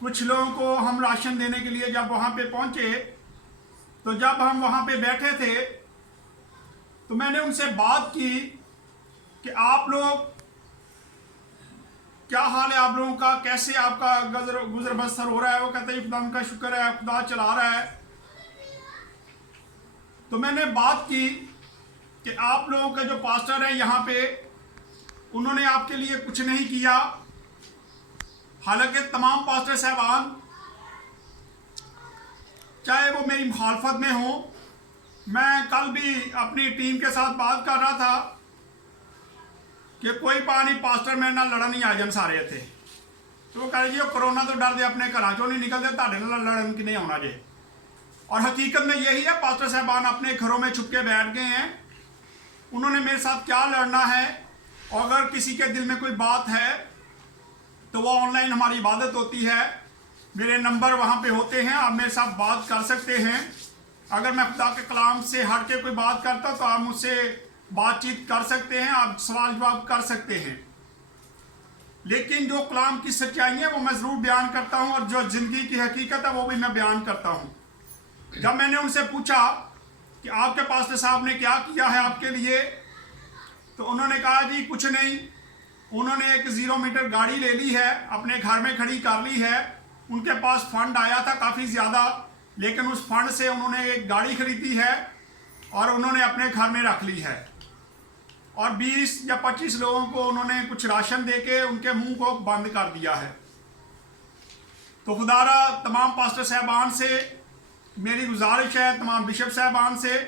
कुछ लोगों को हम राशन देने के लिए जब वहाँ पे पहुँचे, तो जब हम वहाँ पे बैठे थे तो मैंने उनसे बात की कि आप लोग क्या हाल है, आप लोगों का कैसे आपका गुजर बसर हो रहा है। वो कहते हैं खुदा का शुक्र है, खुदा चला रहा है। तो मैंने बात की कि आप लोगों के जो पास्टर हैं यहाँ पे, उन्होंने आपके लिए कुछ नहीं किया। हालांकि तमाम पास्टर साहबान, चाहे वो मेरी मुखालफत में हो, मैं कल भी अपनी टीम के साथ बात कर रहा था कि कोई पानी पास्टर मेरे नाल लड़न नहीं आ जान सारे थे। तो वो कह रहे जी कोरोना तो डर दे अपने घर चो नहीं निकलते, ताड़े नाल लड़न कि नहीं आना जे। और हकीकत में यही है, पास्टर साहबान अपने घरों में छुप के बैठ गए हैं। उन्होंने मेरे साथ क्या लड़ना है। और अगर किसी के दिल में कोई बात है तो वो ऑनलाइन हमारी इबादत होती है, मेरे नंबर वहाँ पे होते हैं, आप मेरे साथ बात कर सकते हैं। अगर मैं खुदा के कलाम से हट के कोई बात करता तो आप मुझसे बातचीत कर सकते हैं, आप सवाल जवाब कर सकते हैं। लेकिन जो कलाम की सच्चाई है वो मैं ज़रूर बयान करता हूँ, और जो ज़िंदगी की हकीकत है वो भी मैं बयान करता हूँ। जब मैंने उनसे पूछा कि आपके पास्टर साहब ने क्या किया है आपके लिए, तो उन्होंने कहा जी कुछ नहीं। उन्होंने एक 0 मीटर गाड़ी ले ली है, अपने घर में खड़ी कर ली है। उनके पास फंड आया था काफ़ी ज़्यादा, लेकिन उस फंड से उन्होंने एक गाड़ी खरीदी है और उन्होंने अपने घर में रख ली है। और 20 या 25 लोगों को उन्होंने कुछ राशन देके उनके मुंह को बंद कर दिया है। तो खुदारा तमाम पास्टर साहबान से मेरी गुजारिश है, तमाम बिशप साहबान से,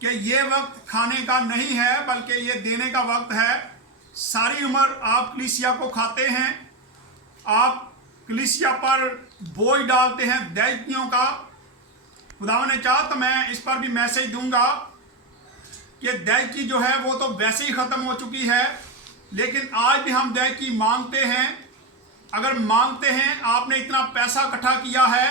कि ये वक्त खाने का नहीं है बल्कि ये देने का वक्त है। सारी उम्र आप कलीसिया को खाते हैं, आप कलीसिया पर बोझ डालते हैं दैनियों का। खुदा ने चाहा तो मैं इस पर भी मैसेज दूंगा कि दैकी जो है वो तो वैसे ही ख़त्म हो चुकी है, लेकिन आज भी हम दैकी मांगते हैं। अगर मांगते हैं, आपने इतना पैसा इकट्ठा किया है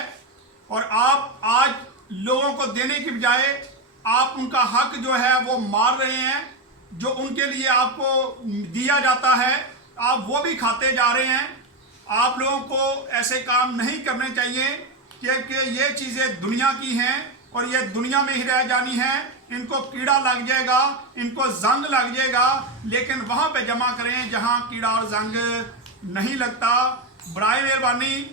और आप आज लोगों को देने की बजाय आप उनका हक जो है वो मार रहे हैं। जो उनके लिए आपको दिया जाता है आप वो भी खाते जा रहे हैं। आप लोगों को ऐसे काम नहीं करने चाहिए, क्योंकि ये चीज़ें दुनिया की हैं और ये दुनिया में ही रह जानी है। इनको कीड़ा लग जाएगा, इनको जंग लग जाएगा, लेकिन वहाँ पे जमा करें जहाँ कीड़ा और जंग नहीं लगता। बराए मेहरबानी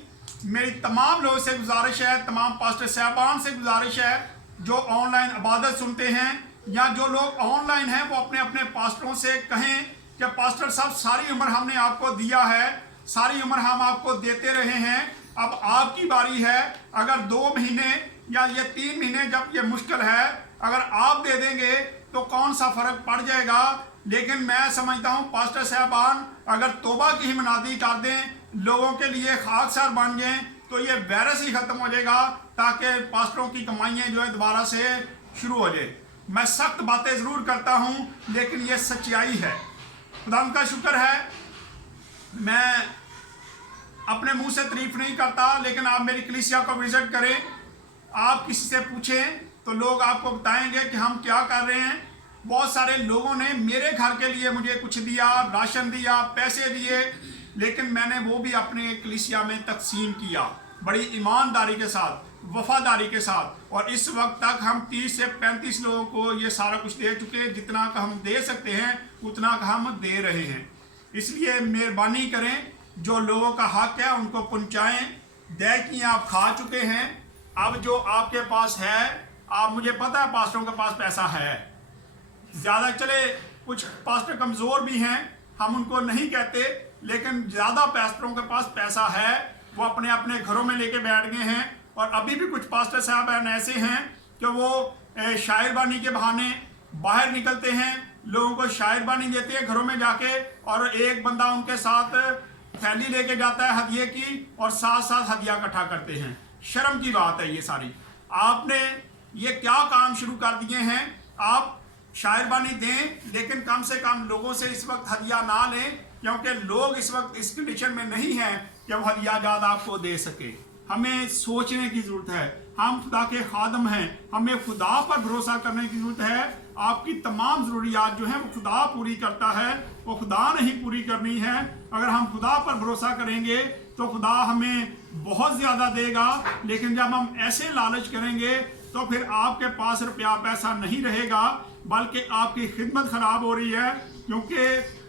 मेरी तमाम लोगों से गुजारिश है, तमाम पास्टर साहबान से गुजारिश है जो ऑनलाइन इबादत सुनते हैं या जो लोग ऑनलाइन हैं, वो अपने अपने पास्टरों से कहें कि पास्टर साहब सारी उम्र हमने आपको दिया है, सारी उम्र हम आपको देते रहे हैं, अब आपकी बारी है। अगर 2 महीने या ये 3 महीने जब ये मुश्किल है, अगर आप दे देंगे तो कौन सा फ़र्क पड़ जाएगा। लेकिन मैं समझता हूँ पास्टर साहबान अगर तौबा की ही मनादी कर दें, लोगों के लिए खाकसार बन जाएं, तो ये वायरस ही ख़त्म हो जाएगा, ताकि पास्टरों की कमाइयाँ जो है दोबारा से शुरू हो जाए। मैं सख्त बातें ज़रूर करता हूँ, लेकिन ये सच्चाई है। खुदा का शुक्र है, मैं अपने मुंह से तारीफ नहीं करता, लेकिन आप मेरी कलीसिया को विजिट करें, आप किसी से पूछें तो लोग आपको बताएंगे कि हम क्या कर रहे हैं। बहुत सारे लोगों ने मेरे घर के लिए मुझे कुछ दिया, राशन दिया, पैसे दिए, लेकिन मैंने वो भी अपने कलीसिया में तकसीम किया बड़ी ईमानदारी के साथ, वफादारी के साथ। और इस वक्त तक हम 30 से 35 लोगों को ये सारा कुछ दे चुके हैं। जितना का हम दे सकते हैं उतना का हम दे रहे हैं। इसलिए मेहरबानी करें, जो लोगों का हक है उनको पहुँचाएँ। दैकी आप खा चुके हैं, अब जो आपके पास है, आप मुझे पता है पास्टरों के पास पैसा है ज़्यादा, चले कुछ पास्टर कमज़ोर भी हैं, हम उनको नहीं कहते, लेकिन ज़्यादा पास्टरों के पास पैसा है, वो अपने अपने घरों में लेके बैठ गए हैं। और अभी भी कुछ पास्टर साहब ऐसे हैं कि वो शायरबानी के बहाने बाहर निकलते हैं, लोगों को शायरबानी देते हैं घरों में जाके, और एक बंदा उनके साथ थैली लेके जाता है हदिये की, और साथ साथ हदिया इकट्ठा करते हैं। शर्म की बात है ये सारी। आपने ये क्या काम शुरू कर दिए हैं। आप शायरबानी दें, लेकिन कम से कम लोगों से इस वक्त हदिया ना लें, क्योंकि लोग इस वक्त इस कंडीशन में नहीं हैं कि वो हदिया ज़्यादा आपको दे सके। हमें सोचने की ज़रूरत है, हम खुदा के खादम हैं, हमें खुदा पर भरोसा करने की ज़रूरत है। आपकी तमाम ज़रूरियात जो हैं वो खुदा पूरी करता है, वो खुदा ने ही पूरी करनी है। अगर हम खुदा पर भरोसा करेंगे तो खुदा हमें बहुत ज़्यादा देगा, लेकिन जब हम ऐसे लालच करेंगे तो फिर आपके पास रुपया पैसा नहीं रहेगा, बल्कि आपकी खिदमत ख़राब हो रही है। क्योंकि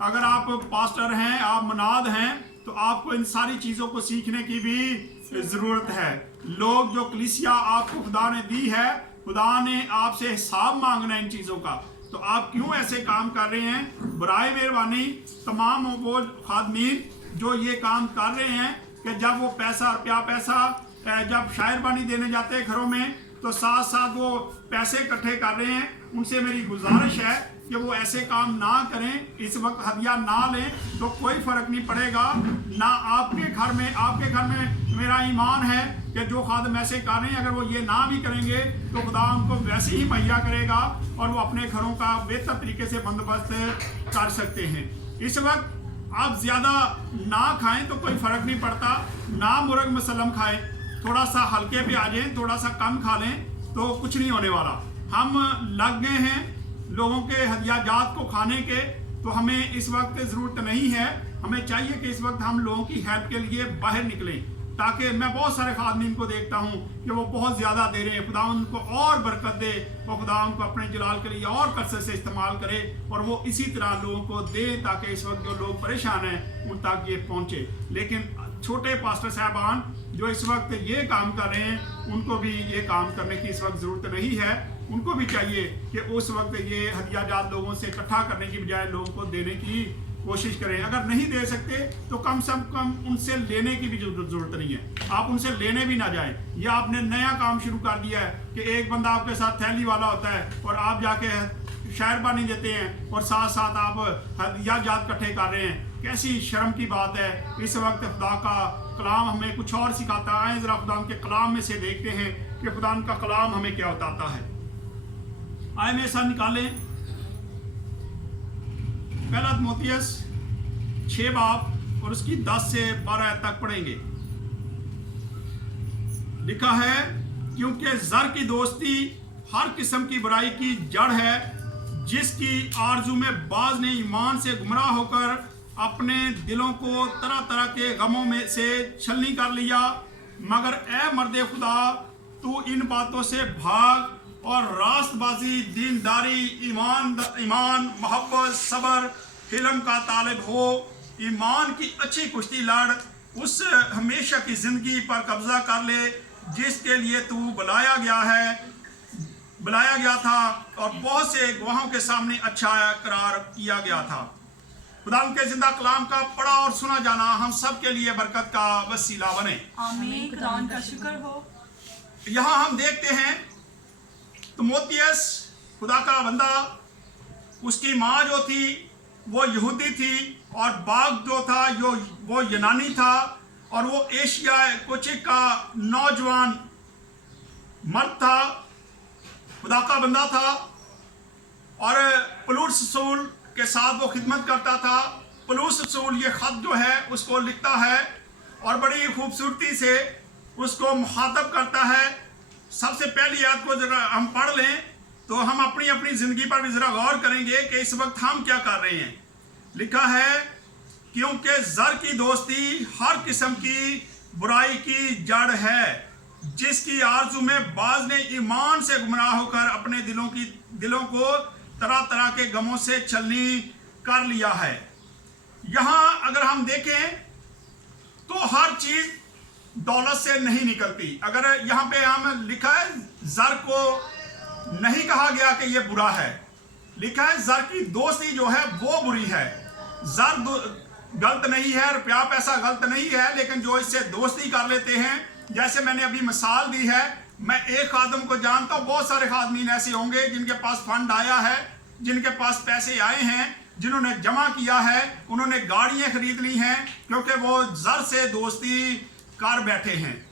अगर आप पास्टर हैं, आप मुनाद हैं, तो आपको इन सारी चीज़ों को सीखने की भी ज़रूरत है। लोग जो कलीसिया आपको खुदा ने दी है, खुदा ने आपसे हिसाब मांगना है इन चीज़ों का, तो आप क्यों ऐसे काम कर रहे हैं? बराए मेहरबानी तमाम वो खादमीन जो ये काम कर रहे हैं कि जब वो रुपया पैसा जब शायरबानी देने जाते हैं घरों में, तो साथ साथ वो पैसे इकट्ठे कर रहे हैं, उनसे मेरी गुजारिश है कि वो ऐसे काम ना करें। इस वक्त हदिया ना लें तो कोई फ़र्क नहीं पड़ेगा ना आपके घर में मेरा ईमान है कि जो खादम ऐसे कर रहे हैं, अगर वो ये ना भी करेंगे तो खुदा उनको वैसे ही मुहैया करेगा और वो अपने घरों का बेहतर तरीके से बंदोबस्त कर सकते हैं। इस वक्त आप ज़्यादा ना खाएं तो कोई फ़र्क नहीं पड़ता, ना मुर्ग मसलम खाएं, थोड़ा सा हल्के पे आ जाएं, थोड़ा सा कम खा लें तो कुछ नहीं होने वाला। हम लग गए हैं लोगों के हदियाजात को खाने के, तो हमें इस वक्त ज़रूरत नहीं है। हमें चाहिए कि इस वक्त हम लोगों की हेल्प के लिए बाहर निकलें, ताकि मैं बहुत सारे खादमीन को देखता हूँ कि वो बहुत ज़्यादा दे रहे हैं। खुदा उनको और बरकत दे और खुदा उनको अपने जलाल के लिए और कसरत से इस्तेमाल करे और वो इसी तरह लोगों को दे, ताकि इस वक्त जो लोग परेशान हैं उन तक ये पहुँचे। लेकिन छोटे पास्टर साहबान जो इस वक्त ये काम कर रहे हैं, उनको भी ये काम करने की इस वक्त ज़रूरत नहीं है। उनको भी चाहिए कि उस वक्त ये हदियाजात लोगों से इकट्ठा करने की बजाय लोगों को देने की कोशिश करें। अगर नहीं दे सकते तो कम से कम उनसे लेने की भी ज़रूरत नहीं है, आप उनसे लेने भी ना जाएं। ये आपने नया काम शुरू कर दिया है कि एक बंदा आपके साथ थैली वाला होता है और आप जाके शायरबानी देते हैं और साथ साथ आप हदियाजात इकट्ठे कर रहे हैं। कैसी शर्म की बात है। इस वक्त खुदा का कलाम हमें कुछ और सिखाता है। ज़रा खुदा के कलाम में से देखते हैं कि खुदा का कलाम हमें क्या बताता है। आए मेरे साथ निकालें पहला तिमोथियस 6 बाब और उसकी 10 से 12 तक पढ़ेंगे। लिखा है, क्योंकि ज़र की दोस्ती हर किस्म की बुराई की जड़ है, जिसकी आरजू में बाज ने ईमान से गुमराह होकर अपने दिलों को तरह तरह के गमों में से छलनी कर लिया। मगर ए मर्दे खुदा, तू इन बातों से भाग और रास्तबाजी, दीनदारी, ईमान, मोहब्बत, सब्र, हिल्म का तालिब हो। ईमान की अच्छी कुश्ती लड़, उस हमेशा की ज़िंदगी पर कब्जा कर ले जिसके लिए तू बुलाया गया था और बहुत से गवाहों के सामने अच्छा करार किया गया था। खुदा के जिंदा कलाम का पढ़ा और सुना जाना हम सब के लिए बरकत का वसीला बने। आमीन। खुदावंद का शुक्र हो। यहाँ हम देखते हैं तिमोथियस खुदा का बंदा, उसकी माँ जो थी वो यहूदी थी और बाप जो था वो यूनानी था और वो एशिया कोचिक का नौजवान मर्द था, खुदा का बंदा था और पौलुस रसूल के साथ वो खिदमत करता था। पौलुस रसूल ये ख़त जो है उसको लिखता है और बड़ी खूबसूरती से उसको मुखातब करता है। सबसे पहली आयत को जरा हम पढ़ लें तो हम अपनी अपनी ज़िंदगी पर भी ज़रा गौर करेंगे कि इस वक्त हम क्या कर रहे हैं। लिखा है, क्योंकि ज़र की दोस्ती हर किस्म की बुराई की जड़ है, जिसकी आरजू में बाज ने ईमान से गुमराह होकर अपने दिलों को तरह तरह के गमों से छलनी कर लिया है। यहाँ अगर हम देखें तो हर चीज़ दौलत से नहीं निकलती। अगर यहाँ पे हम लिखा है ज़र को नहीं कहा गया कि ये बुरा है, लिखा है ज़र की दोस्ती जो है वो बुरी है। ज़र गलत नहीं है, रुपया पैसा गलत नहीं है, लेकिन जो इससे दोस्ती कर लेते हैं, जैसे मैंने अभी मिसाल दी है, मैं एक खादम को जानता हूँ, बहुत सारे खादमीन ऐसे होंगे जिनके पास फंड आया है, जिनके पास पैसे आए हैं, जिन्होंने जमा किया है, उन्होंने गाड़ियाँ खरीद ली हैं क्योंकि वो ज़र से दोस्ती कर बैठे हैं।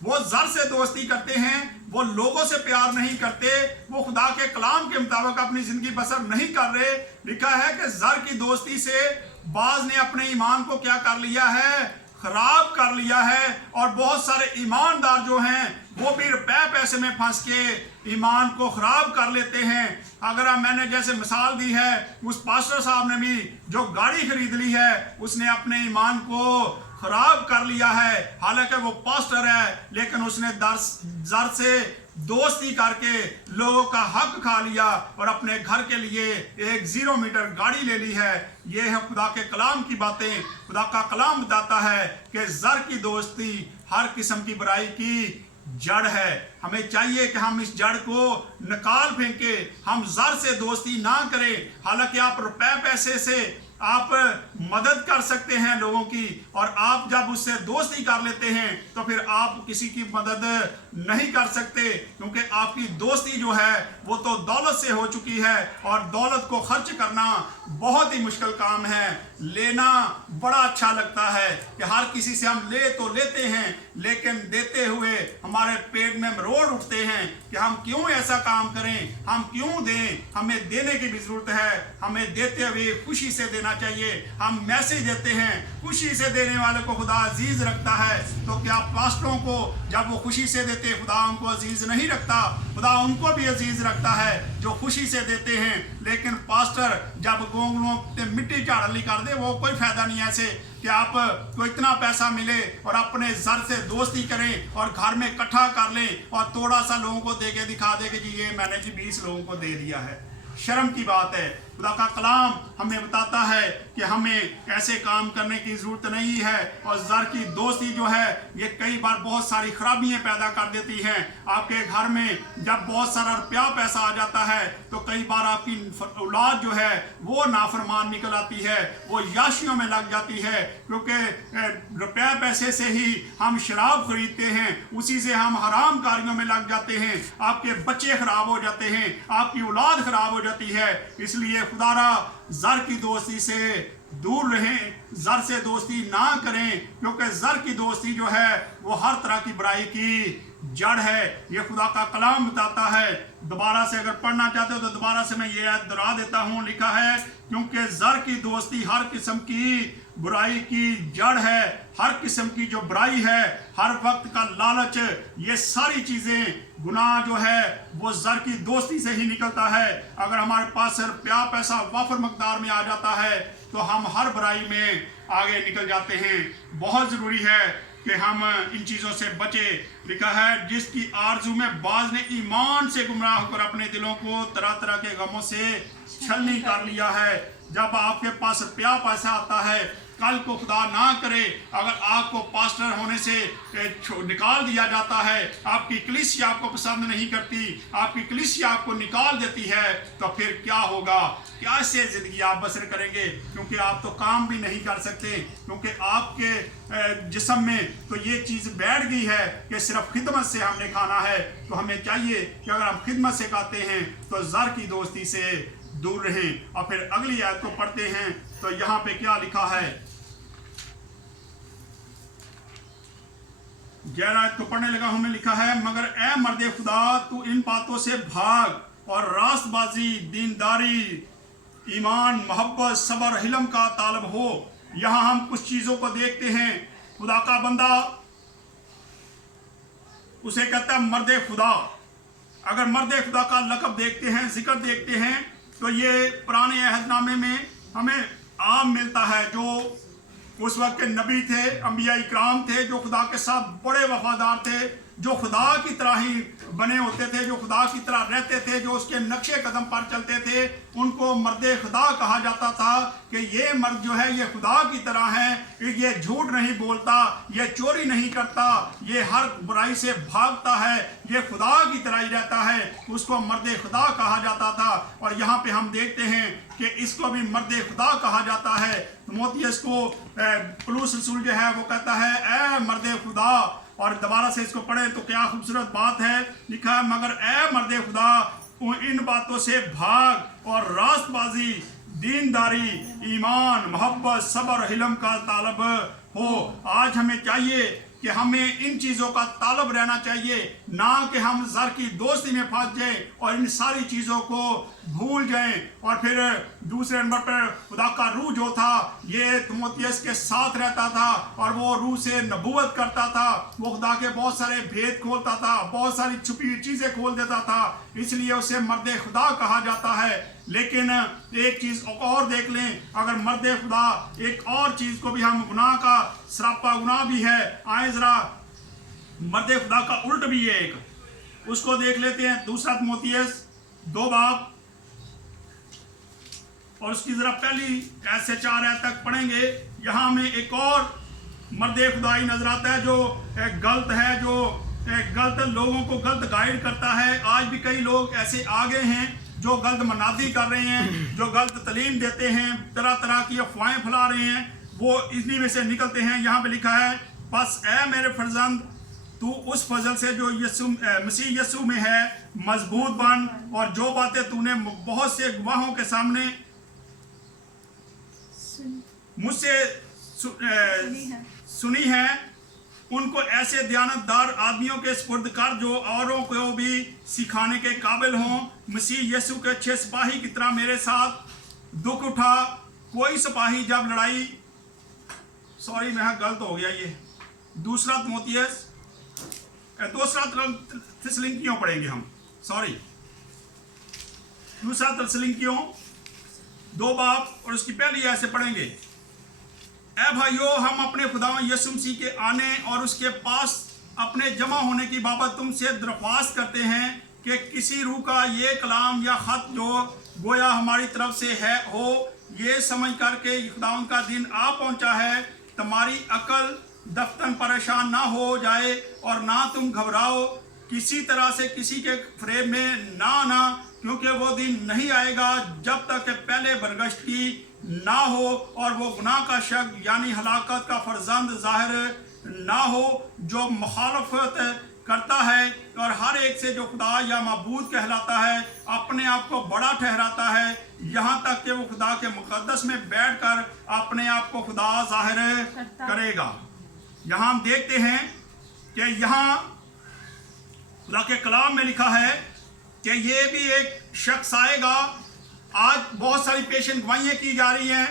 वो ज़र से दोस्ती करते हैं, वो लोगों से प्यार नहीं करते, वो खुदा के कलाम के मुताबिक अपनी ज़िंदगी बसर नहीं कर रहे। लिखा है कि ज़र की दोस्ती से बाज ने अपने ईमान को क्या कर लिया है, खराब कर कर लिया है। और बहुत सारे ईमानदार जो हैं वो भी रुपए पैसे में फंस के ईमान को ख़राब कर लेते हैं। अगर मैंने जैसे मिसाल दी है, उस पास्टर साहब ने भी जो गाड़ी खरीद ली है उसने अपने ईमान को खराब कर लिया है। हालांकि वो पास्टर है लेकिन उसने दर से दोस्ती करके लोगों का हक खा लिया और अपने घर के लिए एक 0 मीटर गाड़ी ले ली है। ये है खुदा के कलाम की बातें। खुदा का कलाम बताता है कि ज़र की दोस्ती हर किस्म की बुराई की जड़ है। हमें चाहिए कि हम इस जड़ को निकाल फेंके, हम ज़र से दोस्ती ना करें। हालांकि आप रुपए पैसे से आप मदद कर सकते हैं लोगों की, और आप जब उससे दोस्ती कर लेते हैं तो फिर आप किसी की मदद नहीं कर सकते, क्योंकि आपकी दोस्ती जो है वो तो दौलत से हो चुकी है और दौलत को खर्च करना बहुत ही मुश्किल काम है। लेना बड़ा अच्छा लगता है कि हर किसी से हम ले तो लेते हैं, लेकिन देते हुए हमारे पेट में मरोड़ उठते हैं कि हम क्यों ऐसा काम करें, हम क्यों दें। हमें देने की भी जरूरत है, हमें देते हुए खुशी से देना चाहिए। हम मैसेज देते हैं, खुशी से देने वाले को खुदा अजीज रखता है। तो क्या पास्टरों को जब वो खुशी से देते खुदा उनको अजीज नहीं रखता? खुदा उनको भी अजीज रखता है जो खुशी से देते हैं। लेकिन पास्टर जब गोंगलों पे मिट्टी झाड़ली कर दे, वो कोई फायदा नहीं है ऐसे कि आप को इतना पैसा मिले और अपने ज़र से दोस्ती करें और घर में इकट्ठा कर लें और थोड़ा सा लोगों को दे के दिखा दे कि जी ये मैंने जी 20 लोगों को दे दिया है। शर्म की बात है। खुदा का कलाम हमें बताता है कि हमें ऐसे काम करने की ज़रूरत नहीं है। और ज़र की दोस्ती जो है ये कई बार बहुत सारी खराबियां पैदा कर देती हैं। आपके घर में जब बहुत सारा रुपया पैसा आ जाता है तो कई बार आपकी औलाद जो है वो नाफरमान निकल आती है, वो याशियों में लग जाती है, क्योंकि रुपया पैसे से ही हम शराब खरीदते हैं, उसी से हम हराम कार्यों में लग जाते हैं। आपके बच्चे खराब हो जाते हैं, आपकी औलाद खराब हो जाती है। इसलिए खुदारा ज़र की दोस्ती से दूर रहें, ज़र से दोस्ती ना करें, क्योंकि ज़र की दोस्ती जो है वो हर तरह की बुराई की जड़ है। ये खुदा का कलाम बताता है। दोबारा से अगर पढ़ना चाहते हो तो दोबारा से मैं ये दोहरा देता हूँ। लिखा है, क्योंकि ज़र की दोस्ती हर किस्म की बुराई की जड़ है। हर किस्म की जो बुराई है, हर वक्त का लालच, ये सारी चीज़ें गुनाह जो है वो ज़र की दोस्ती से ही निकलता है। अगर हमारे पास सिर्फ प्यार पैसा वाफर मकदार में आ जाता है तो हम हर बुराई में आगे निकल जाते हैं। बहुत ज़रूरी है कि हम इन चीज़ों से बचे। लिखा है, जिसकी आरजू में बाज ने ईमान से गुमराह होकर अपने दिलों को तरह तरह के गमों से छलनी कर लिया है। जब आपके पास रुपया पैसा आता है, कल को खुदा ना करे अगर आपको पास्टर होने से निकाल दिया जाता है, आपकी कलीसिया आपको पसंद नहीं करती, आपकी कलीसिया आपको निकाल देती है, तो फिर क्या होगा? कैसे जिंदगी आप बसर करेंगे? क्योंकि आप तो काम भी नहीं कर सकते, क्योंकि आपके जिस्म में तो ये चीज़ बैठ गई है कि सिर्फ खिदमत से हमने खाना है। तो हमें चाहिए कि अगर हम खिदमत से खाते हैं तो ज़र की दोस्ती से दूर रहें। और फिर अगली आयत को पढ़ते हैं तो यहाँ पे क्या लिखा है? 11 आयत को पढ़ने लगा हूं मैं। लिखा है, मगर ए मर्दे खुदा, तू इन बातों से भाग और रास्तबाजी, दीनदारी, ईमान, मोहब्बत, सब्र, हिलम का तालब हो। यहाँ हम कुछ चीज़ों को देखते हैं। खुदा का बंदा उसे कहता है मर्दे खुदा। अगर मर्दे खुदा का लक़ब देखते हैं, जिक्र देखते हैं, तो ये पुराने अहदनामे में हमें आम मिलता है। जो उस वक्त के नबी थे, अंबिया इकराम थे, जो खुदा के साथ बड़े वफादार थे, जो खुदा की तरह ही बने होते थे, जो खुदा की तरह रहते थे, जो उसके नक्शे कदम पर चलते थे, उनको मर्द खुदा कहा जाता था कि ये मर्द जो है ये खुदा की तरह है, ये झूठ नहीं बोलता, ये चोरी नहीं करता, ये हर बुराई से भागता है, ये खुदा की तरह ही रहता है। उसको मर्द खुदा कहा जाता था। और यहाँ पे हम देखते हैं कि इसको भी मर्द खुदा कहा जाता है। मोतियस को पौलुस रसूल जो है वो कहता है, ए मर्द खुदा। और दोबारा से इसको पढ़े तो क्या खूबसूरत बात है। लिखा है, मगर ए मर्द खुदा, इन बातों से भाग और रास्तबाजी, दीनदारी, ईमान, मोहब्बत, सब्र, हिलम का तालब हो। आज हमें चाहिए कि हमें इन चीज़ों का तालब रहना चाहिए, ना कि हम ज़र की दोस्ती में फंस जाएं और इन सारी चीज़ों को भूल जाएं। और फिर दूसरे नंबर पर खुदा का रूह जो था ये तीमुथियुस के साथ रहता था और वो रूह से नबूवत करता था, वो खुदा के बहुत सारे भेद खोलता था, बहुत सारी छुपी हुई चीज़ें खोल देता था, इसलिए उसे मर्द खुदा कहा जाता है। लेकिन एक चीज़ और देख लें, अगर मर्द खुदा एक और चीज़ को भी हम गुनाह का सरापा गुनाह भी है, आए ज़रा मर्द खुदा का उल्ट भी है एक, उसको देख लेते हैं। दूसरा तीमुथियुस 2 बाब और उसकी जरा पहली ऐसे 4 आयत तक पढ़ेंगे। यहाँ में एक और मर्द खुदाई नजर आता है जो गलत है, जो गलत लोगों को गलत गाइड करता है। आज भी कई लोग ऐसे आगे हैं जो गलत मनादी कर रहे हैं, जो गलत तालीम देते हैं, तरह तरह की अफवाहें फैला रहे हैं, वो इन्हीं में से निकलते हैं। यहाँ पे लिखा है, बस ए मेरे फर्जंद तू उस फजल से जो मसीह यीशु में है मजबूत बन, और जो बातें तूने बहुत से गवाहों के सामने मुझसे सुनी है उनको ऐसे दयानतदार आदमियों के सुपुर्द कर जो औरों को भी सिखाने के काबिल हों। मसीह यीशु के अच्छे सिपाही की तरह मेरे साथ दुख उठा। कोई सिपाही जब लड़ाई मैं गलत हो गया, ये दूसरा थिस्सलुनीकियों पढ़ेंगे हम, दूसरा थिस्सलुनीकियों 2 बाब और उसकी पहली ऐसे पढ़ेंगे। ए भाइयों, हम अपने खुदा यीशु मसीह के आने और उसके पास अपने जमा होने की बाबत तुमसे दरख्वास्त करते हैं कि किसी रूह का ये कलाम या खत जो गोया हमारी तरफ से है हो, ये समझ कर के खुदा का दिन आ पहुंचा है, तुम्हारी अकल दफ्तन परेशान ना हो जाए और ना तुम घबराओ, किसी तरह से किसी के फ्रेब में ना आना, क्योंकि वो दिन नहीं आएगा जब तक पहले बरगश्ती ना हो और वो गुनाह का शक यानी हलाकत का फर्जंद जाहिर ना हो जो मुखालफत करता है और हर एक से जो खुदा या मबूद कहलाता है अपने आप को बड़ा ठहराता है, यहाँ तक कि वो खुदा के मुकद्दस में बैठकर अपने आप को खुदा जाहिर करेगा। यहाँ हम देखते हैं कि यहाँ खुदा के कलाम में लिखा है कि ये भी एक शख्स आएगा। आज बहुत सारी पेशन गवाहियाँ की जा रही हैं,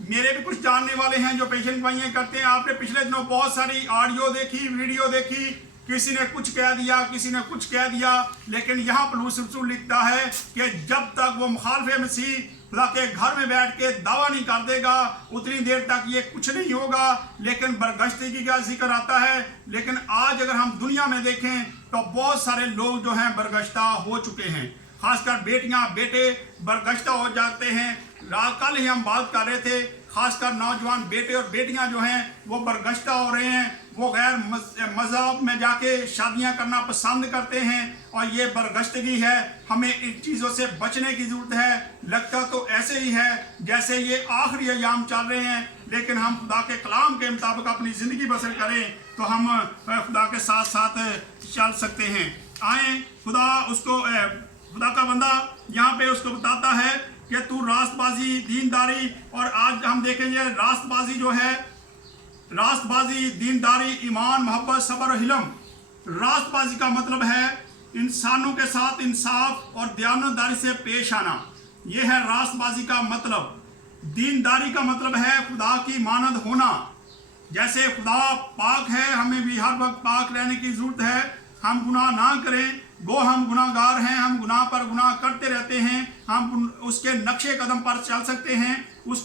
मेरे भी कुछ जानने वाले हैं जो पेशन गवाहियाँ करते हैं। आपने पिछले दिनों बहुत सारी ऑडियो देखी, वीडियो देखी, किसी ने कुछ कह दिया, किसी ने कुछ कह दिया, लेकिन यहाँ पौलुस रसूल लिखता है कि जब तक वो मुखालिफ मसीह खुदा के घर में बैठ के दावा नहीं कर देगा उतनी देर तक ये कुछ नहीं होगा। लेकिन बरगश्ती का जिक्र आता है, लेकिन आज अगर हम दुनिया में देखें तो बहुत सारे लोग जो हैं बरगश्ता हो चुके हैं, खासकर बेटियां बेटे बरगश्ता हो जाते हैं। कल ही हम बात कर रहे थे, खासकर नौजवान बेटे और बेटियां जो हैं वो बरगश्ता हो रहे हैं, वो गैर मज़हब में जाके शादियां करना पसंद करते हैं और ये बरगश्तगी है। हमें इन चीज़ों से बचने की ज़रूरत है। लगता तो ऐसे ही है जैसे ये आखिरी अयाम चल रहे हैं, लेकिन हम खुदा के कलाम के मुताबिक अपनी ज़िंदगी बसर करें तो हम खुदा के साथ साथ चल सकते हैं। आए खुदा का बंदा यहाँ पे उसको बताता है कि तू रास्तबाजी, दीनदारी, और आज हम देखेंगे रास्तबाजी जो है, रास्तबाजी, दीनदारी, ईमान, मोहब्बत, सब्र और हिलम। रास्तबाजी का मतलब है इंसानों के साथ इंसाफ और दयानतदारी से पेश आना, यह है रास्तबाजी का मतलब। दीनदारी का मतलब है खुदा की मानद होना। जैसे खुदा पाक है, हमें भी हर वक्त पाक रहने की जरूरत है, हम गुनाह ना करें। गो हम गुनाहगार हैं, हम गुनाह पर गुनाह करते रहते हैं, हम उसके नक्शे कदम पर चल सकते हैं, उस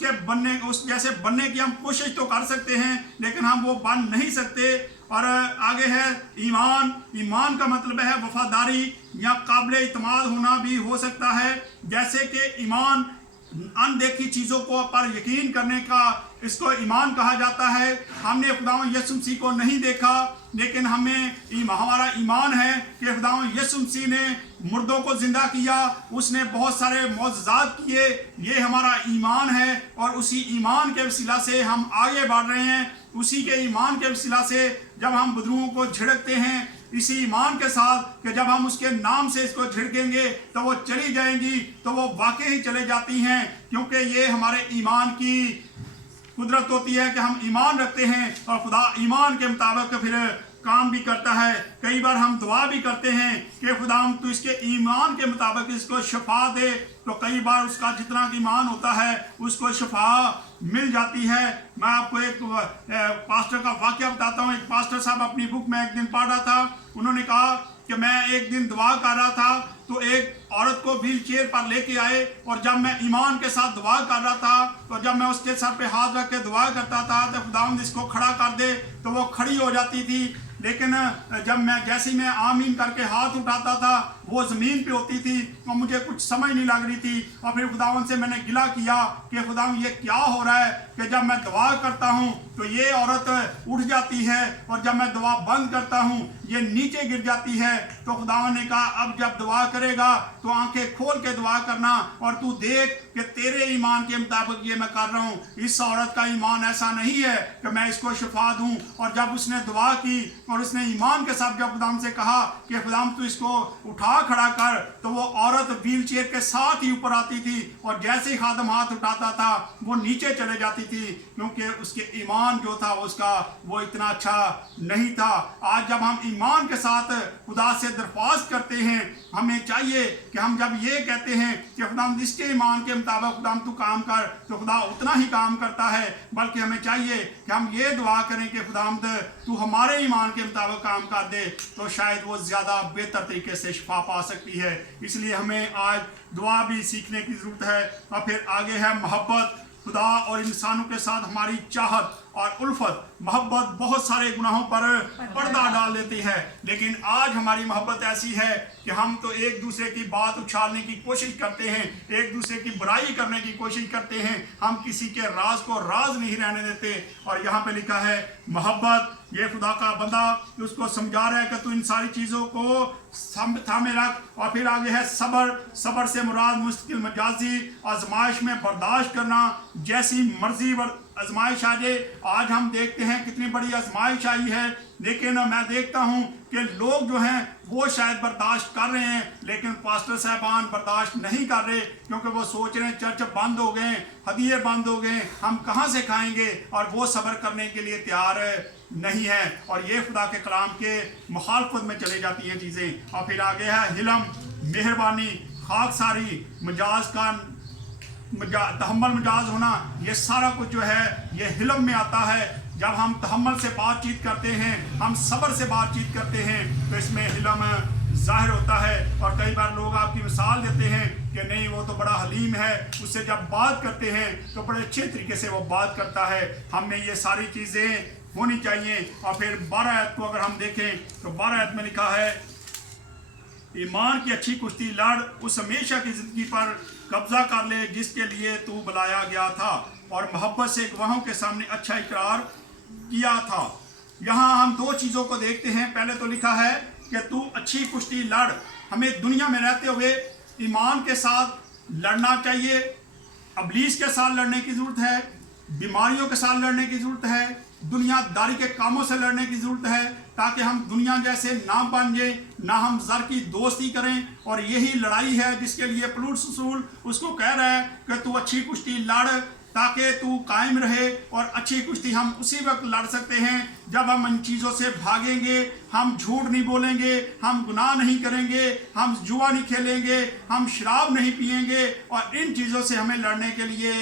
जैसे बनने की हम कोशिश तो कर सकते हैं, लेकिन हम वो बन नहीं सकते। और आगे है ईमान। ईमान का मतलब है वफादारी या काबिल इत्मीनान होना भी हो सकता है। जैसे कि ईमान अनदेखी चीज़ों को पर यकीन करने का, इसको ईमान कहा जाता है। हमने खुदावंद यीशु मसीह को नहीं देखा, लेकिन हमारा ईमान है कि खुदावंद यीशु मसीह ने मुर्दों को जिंदा किया, उसने बहुत सारे मौजज़ात किए, ये हमारा ईमान है। और उसी ईमान के वसीला से हम आगे बढ़ रहे हैं। उसी के ईमान के वसीला से जब हम बदरूओं को झिड़कते हैं, इसी ईमान के साथ कि जब हम उसके नाम से इसको झिड़केंगे तो वो चली जाएंगी, तो वो वाकई ही चले जाती हैं, क्योंकि ये हमारे ईमान की कुदरत होती है कि हम ईमान रखते हैं और खुदा ईमान के मुताबिक फिर काम भी करता है। कई बार हम दुआ भी करते हैं कि खुदावंद तू इसके ईमान के मुताबिक इसको शफा दे, तो कई बार उसका जितना ईमान होता है उसको शफा मिल जाती है। मैं आपको एक पास्टर का वाकया बताता हूँ। एक पास्टर साहब अपनी बुक में एक दिन पढ़ रहा था, उन्होंने कहा कि मैं एक दिन दुआ कर रहा था तो एक औरत को व्हील चेयर पर लेके आए, और जब मैं ईमान के साथ दुआ कर रहा था तो जब मैं उसके सर पे हाथ रख के दुआ करता था तो खुदावंद इसको खड़ा कर दे तो वो खड़ी हो जाती थी, लेकिन जब मैं जैसे ही मैं आमीन करके हाथ उठाता था वो ज़मीन पे होती थी और मुझे कुछ समझ नहीं लग रही थी। और फिर खुदावंद से मैंने गिला किया कि खुदावंद ये क्या हो रहा है कि जब मैं दुआ करता हूँ तो ये औरत उठ जाती है और जब मैं दुआ बंद करता हूँ ये नीचे गिर जाती है। तो खुदावंद ने कहा अब जब दुआ करेगा तो आंखें खोल के दुआ करना और तू देख कि तेरे ईमान के मुताबिक ये मैं कर रहा हूँ। इस औरत का ईमान ऐसा नहीं है कि मैं इसको शिफा दूँ। और जब उसने दुआ की और उसने ईमान के साथ जब खुदावंद से कहा कि खुदावंद तू इसको उठा खड़ा कर, तो वो औरत व्हील चेयर के साथ ही ऊपर आती थी और जैसे ही खादम हाथ उठाता था वो नीचे चले जाती थी, क्योंकि उसके ईमान जो था उसका वो इतना अच्छा नहीं था। आज जब हम ईमान के साथ खुदा से दरख्वास्त करते हैं, हमें चाहिए कि हम जब ये कहते हैं कि खुदावंद इसके ईमान के मुताबिक खुदावंद तू काम कर, तो खुदा उतना ही काम करता है। बल्कि हमें चाहिए कि हम ये दुआ करें कि खुदावंद तू हमारे ईमान के मुताबिक काम कर दे, तो शायद वो ज़्यादा बेहतर तरीके से शिफा पा सकती है। इसलिए हमें आज दुआ भी सीखने की ज़रूरत है। और फिर आगे है मोहब्बत। खुदा और इंसानों के साथ हमारी चाहत और उल्फत, मोहब्बत बहुत सारे गुनाहों पर पर्दा डाल देती है, लेकिन आज हमारी मोहब्बत ऐसी है कि हम तो एक दूसरे की बात उछालने की कोशिश करते हैं, एक दूसरे की बुराई करने की कोशिश करते हैं, हम किसी के राज को राज नहीं रहने देते। और यहाँ पे लिखा है मोहब्बत, ये खुदा का बंदा उसको समझा रहा है कि तू इन सारी चीज़ों को थामे रख। और फिर आगे है सब्र। सब्र से मुराद मुश्किल मजाजी आजमाइश में बर्दाश्त करना, जैसी मर्जी आजमाइश आ जाए। आज हम देखते हैं कितनी बड़ी आजमाइश आई है, लेकिन मैं देखता हूं कि लोग जो हैं वो शायद बर्दाश्त कर रहे हैं, लेकिन पास्टर साहबान बर्दाश्त नहीं कर रहे, क्योंकि वो सोच रहे हैं चर्च बंद हो गए, हदिये बंद हो गए, हम कहां से खाएंगे, और वो सब्र करने के लिए तैयार नहीं है। और ये खुदा के कलाम के मुखालफत में चले जाती हैं चीज़ें। और फिर आगे है हिलम, मेहरबानी, खाकसारी, मिजाज का तहम्मल मिजाज होना, ये सारा कुछ जो है ये हिलम में आता है। जब हम तहम्मल से बातचीत करते हैं, हम सब्र से बातचीत करते हैं, तो इसमें हिलम जाहिर होता है। और कई बार लोग आपकी मिसाल देते हैं कि नहीं वो तो बड़ा हलीम है, उससे जब बात करते हैं तो बड़े अच्छे तरीके से वो बात करता है। हमें ये सारी चीज़ें होनी चाहिए। और फिर 12 आयत को अगर हम देखें तो 12 आयत में लिखा है ईमान की अच्छी कुश्ती लड़, उस हमेशा की जिंदगी पर कब्जा कर ले जिसके लिए तू बुलाया गया था, और मोहब्बत से गवाहों के सामने अच्छा इकरार किया था। यहाँ हम दो चीज़ों को देखते हैं। पहले तो लिखा है कि तू अच्छी कुश्ती लड़। हमें दुनिया में रहते हुए ईमान के साथ लड़ना चाहिए, अबलीस के साथ लड़ने की ज़रूरत है, बीमारियों के साथ लड़ने की ज़रूरत है, दुनियादारी के कामों से लड़ने की ज़रूरत है, ताकि हम दुनिया जैसे ना बन जाए, ना हम ज़र की दोस्ती करें। और यही लड़ाई है जिसके लिए पौलुस रसूल उसको कह रहा है कि तू अच्छी कुश्ती लड़ ताकि तू कायम रहे। और अच्छी कुश्ती हम उसी वक्त लड़ सकते हैं जब हम इन चीज़ों से भागेंगे, हम झूठ नहीं बोलेंगे, हम गुनाह नहीं करेंगे, हम जुआ नहीं खेलेंगे, हम शराब नहीं पिएंगे। और इन चीज़ों से हमें लड़ने के लिए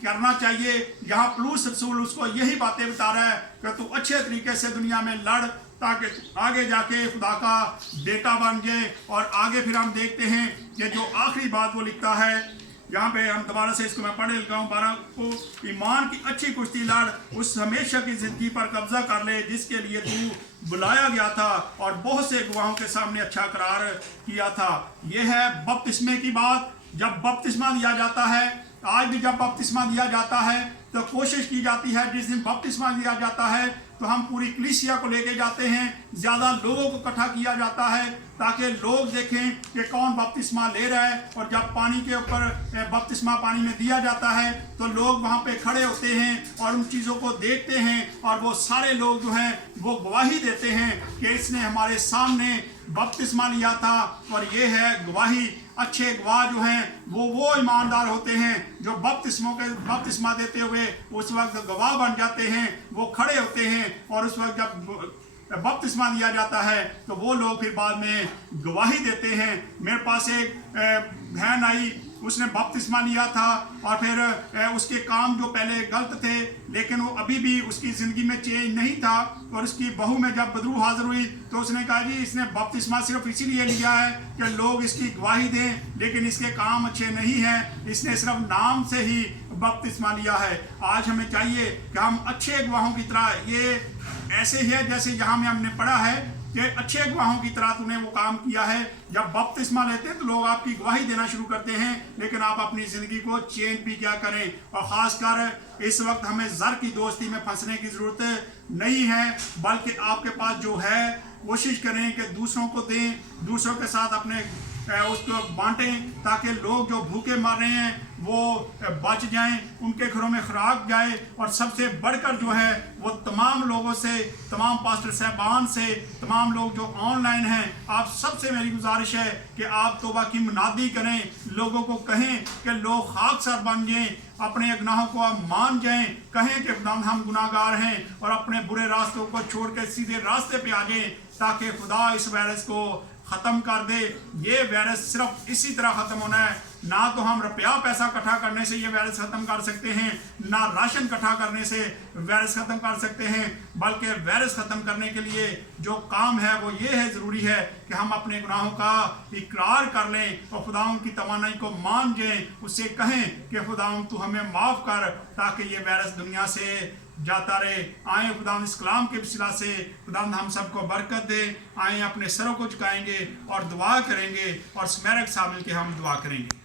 करना चाहिए। यहाँ पौलुस रसूल उसको यही बातें बता रहा है कि तू अच्छे तरीके से दुनिया में लड़ ताकि आगे जाके खुदा का बेटा बन जाए। और आगे फिर हम देखते हैं कि जो आखिरी बात वो लिखता है, यहाँ पे हम दोबारा से इसको मैं पढ़े लिखा हूँ 12 को, ईमान की अच्छी कुश्ती लड़, उस हमेशा की जिंदगी पर कब्जा कर ले जिसके लिए तू बुलाया गया था और बहुत से गवाहों के सामने अच्छा करार किया था। यह है बपतिस्मे की बात। जब बपतिस्मा दिया जाता है, आज भी जब बपतिस्मा दिया जाता है तो कोशिश की जाती है जिस दिन बपतिस्मा दिया जाता है तो हम पूरी कलीसिया को लेके जाते हैं, ज़्यादा लोगों को इकट्ठा किया जाता है ताकि लोग देखें कि कौन बपतिस्मा ले रहा है। और जब पानी के ऊपर बपतिस्मा पानी में दिया जाता है तो लोग वहाँ पे खड़े होते हैं और उन चीज़ों को देखते हैं, और वो सारे लोग जो हैं वो गवाही देते हैं कि इसने हमारे सामने बपतिस्मा लिया था। और ये है गवाही। अच्छे गवाह जो हैं वो ईमानदार होते हैं जो बपतिस्मा देते हुए उस वक्त गवाह बन जाते हैं, वो खड़े होते हैं। और उस वक्त जब बपतिस्मा दिया जाता है तो वो लोग फिर बाद में गवाही देते हैं। मेरे पास एक बहन आई, उसने बपतिस्मा लिया था और फिर उसके काम जो पहले गलत थे लेकिन वो अभी भी उसकी ज़िंदगी में चेंज नहीं था। और उसकी बहू में जब बदरू हाजिर हुई तो उसने कहा जी इसने बपतिस्मा सिर्फ इसीलिए लिया है कि लोग इसकी गवाही दें, लेकिन इसके काम अच्छे नहीं हैं, इसने सिर्फ नाम से ही बपतिस्मा लिया है। आज हमें चाहिए कि हम अच्छे गवाहों की तरह, ये ऐसे ही है जैसे यहाँ में हमने पढ़ा है कि अच्छे गवाहों की तरह तूने वो काम किया है। जब बपतिस्मा लेते हैं तो लोग आपकी गवाही देना शुरू करते हैं, लेकिन आप अपनी ज़िंदगी को चेंज भी क्या करें। और ख़ासकर इस वक्त हमें ज़र की दोस्ती में फंसने की ज़रूरत नहीं है, बल्कि आपके पास जो है कोशिश करें कि दूसरों को दें, दूसरों के साथ अपने उसको बांटें, ताकि लोग जो भूखे मर रहे हैं वो बच जाएं, उनके घरों में खुराक जाए। और सबसे बढ़कर जो है वो तमाम लोगों से, तमाम पास्टर साहबान से, तमाम लोग जो ऑनलाइन हैं, आप सबसे मेरी गुजारिश है कि आप तौबा की मुनादी करें, लोगों को कहें कि लोग खाकसार बन जाएं, अपने गुनाहों को आप मान जाएं, कहें कि खुदा हम गुनाहगार हैं और अपने बुरे रास्तों को छोड़ के सीधे रास्ते पे आ जाएं, ताकि खुदा इस वायरस को ख़त्म कर दे। ये वायरस सिर्फ इसी तरह ख़त्म होना है, ना तो हम रुपया पैसा इकट्ठा करने से ये वायरस ख़त्म कर सकते हैं, ना राशन इकट्ठा करने से वायरस ख़त्म कर सकते हैं, बल्कि वायरस ख़त्म करने के लिए जो काम है वो ये है, ज़रूरी है कि हम अपने गुनाहों का इकरार कर लें और खुदावंद की तवानाई को मान जाएं, उससे कहें कि खुदावंद तू हमें माफ़ कर, ताकि ये वायरस दुनिया से जाता रहे। आए खुदावंद इस कलाम के वसीला से खुदावंद हम सबको बरकत दे। आए अपने सरों को झुकाएंगे और दुआ करेंगे और स्मैरक शामिल के हम दुआ करेंगे।